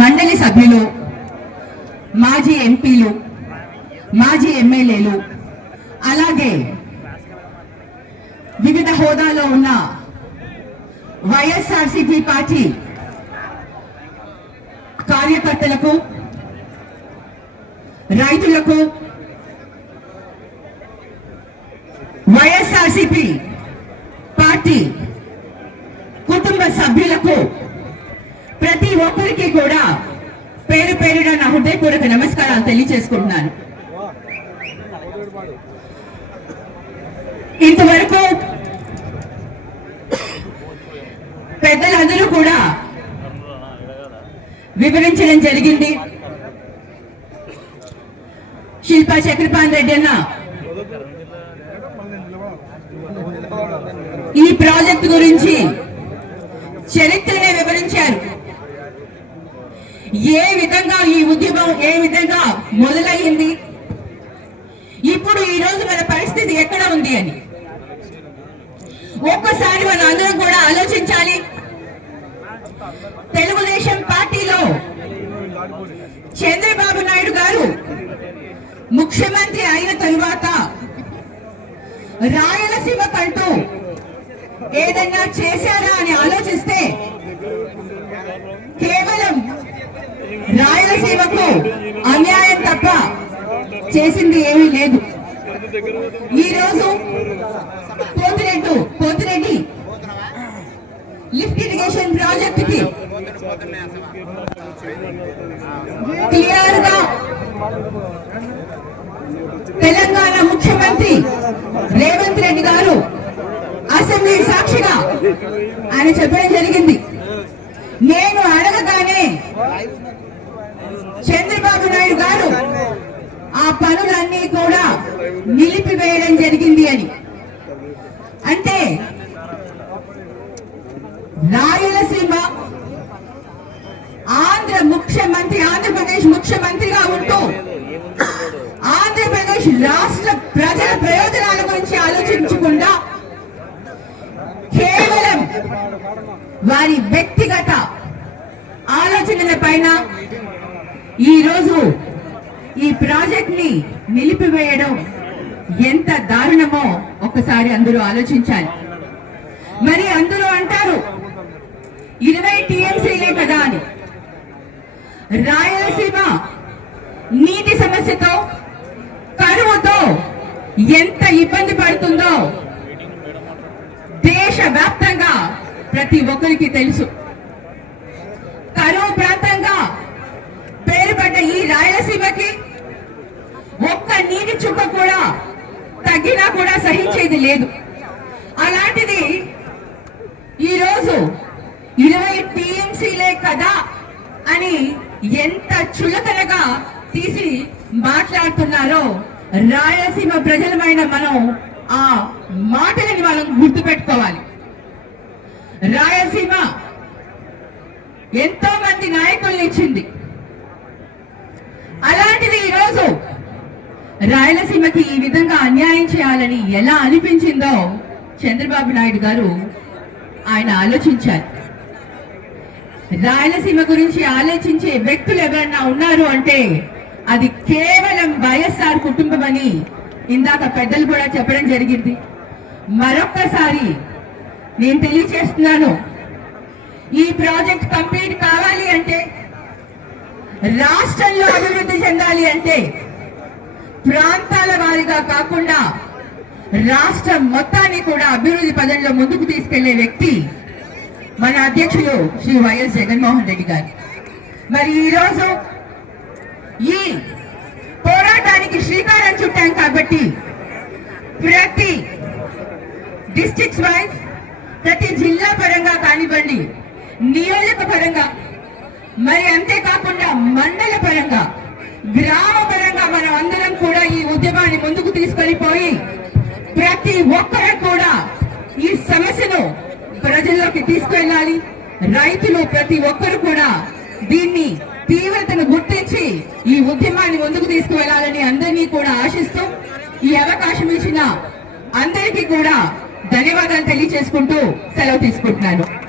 మండలి సభ్యులు మాజీ ఎంపీలు మాజీ ఎమ్మెల్యేలు అలాగే వివిధ హోదాలో ఉన్న వైఎస్ఆర్సిపి పార్టీ కార్యకర్తలకు రైతులకు వైఎస్ఆర్సిపి పార్టీ కుటుంబ సభ్యులకు ప్రతి ఒక్కరికి కూడా పేరు పేరున నా హృదయపూర్వక నమస్కారాలు తెలియజేసుకుంటున్నాను ఇంతవరకు పెద్దలందరూ కూడా వివరించడం జరిగింది శిల్పా చక్రపాణ్ రెడ్డి అన్న ఈ ప్రాజెక్ట్ గురించి చరిత్రని ఏ విధంగా ఈ ఉద్యమం ఏ విధంగా మొదలయ్యింది ఇప్పుడు ఈ రోజు మన పరిస్థితి ఎక్కడ ఉంది అని ఒక్కసారి మన అందరం కూడా ఆలోచించాలి తెలుగుదేశం పార్టీలో చంద్రబాబు నాయుడు గారు ముఖ్యమంత్రి అయిన తరువాత రాయలసీమ కంటూ ఏదైనా చేశారా అని ఆలోచిస్తే కేవలం రాయలసీమకు అన్యాయం తప్ప చేసింది ఏమీ లేదు ఈ రోజు Pothireddu Pothireddy lift irrigation project కి క్లియర్ గా తెలంగాణ ముఖ్యమంత్రి రేవంత్ రెడ్డి గారు అసెంబ్లీ సాక్షిగా ఆయన చెప్పడం జరిగింది నేను అడగగానే చంద్రబాబు నాయుడు గారు ఆ పనులన్నీ కూడా నిలిపివేయడం జరిగింది అని అంటే రాయలసీమ ఆంధ్ర ముఖ్యమంత్రి ఆంధ్రప్రదేశ్ ముఖ్యమంత్రిగా ఉంటూ ఆంధ్రప్రదేశ్ రాష్ట్ర ప్రజల ప్రయోజనాల గురించి ఆలోచించకుండా కేవలం వారి ఈ ఈరోజు ఈ ప్రాజెక్ట్ ని నిలిపివేయడం ఎంత దారుణమో ఒకసారి అందరూ ఆలోచించాలి మరి అందరూ అంటారు ఇరవై టీఎంసీలే కదా అని రాయలసీమ నీటి సమస్యతో కరువుతో ఎంత ఇబ్బంది పడుతుందో దేశ వ్యాప్తంగా ప్రతి ఒక్కరికి తెలుసు రాయలసీమకి ఒక్క నీటి చుక్క కూడా తగ్గినా కూడా సహించేది లేదు అలాంటిది ఈరోజు ఇరవై టీఎంసీలే కదా అని ఎంత చులకనగా తీసి మాట్లాడుతున్నారో రాయలసీమ ప్రజలమైన మనం ఆ మాటలని మనం గుర్తుపెట్టుకోవాలి రాయలసీమ ఎంతో మంది నాయకుల్ని ఇచ్చింది రాయలసీమకి ఈ విధంగా అన్యాయం చేయాలని ఎలా అనిపించిందో చంద్రబాబు నాయుడు గారు ఆయన ఆలోచించారు రాయలసీమ గురించి ఆలోచించే వ్యక్తులు ఎవరన్నా ఉన్నారు అంటే అది కేవలం వైఎస్ఆర్ కుటుంబం అని ఇందాక పెద్దలు కూడా చెప్పడం జరిగింది మరొక్కసారి నేను తెలియచేస్తున్నాను ఈ ప్రాజెక్ట్ కంప్లీట్ కావాలి అంటే రాష్ట్రంలో అభివృద్ధి చెందాలి అంటే ప్రాంతాల వారీగా కాకుండా రాష్ట్ర మొత్తాన్ని కూడా అభివృద్ధి పదంలో ముందుకు తీసుకెళ్లే వ్యక్తి మన అధ్యక్షులు శ్రీ వైఎస్ జగన్మోహన్ రెడ్డి గారు మరి ఈరోజు ఈ పోరాటానికి శ్రీకారం చుట్టాం కాబట్టి ప్రతి డిస్టిక్ వైజ్ ప్రతి జిల్లా పరంగా కానివ్వండి నియోజక పరంగా మరి అంతేకాకుండా మండల పరంగా గ్రామ ఉద్యమాన్ని ముందుకు తీసుకెళ్లిపోయి ప్రతి ఒక్కరు కూడా ఈ సమస్యను ప్రజల్లోకి తీసుకెళ్ళాలి రైతులు ప్రతి ఒక్కరు కూడా దీన్ని తీవ్రతను గుర్తించి ఈ ఉద్యమాన్ని ముందుకు తీసుకువెళ్లాలని అందరినీ కూడా ఆశిస్తూ ఈ అవకాశం ఇచ్చిన అందరికీ కూడా ధన్యవాదాలు తెలియజేసుకుంటూ సెలవు తీసుకుంటున్నాను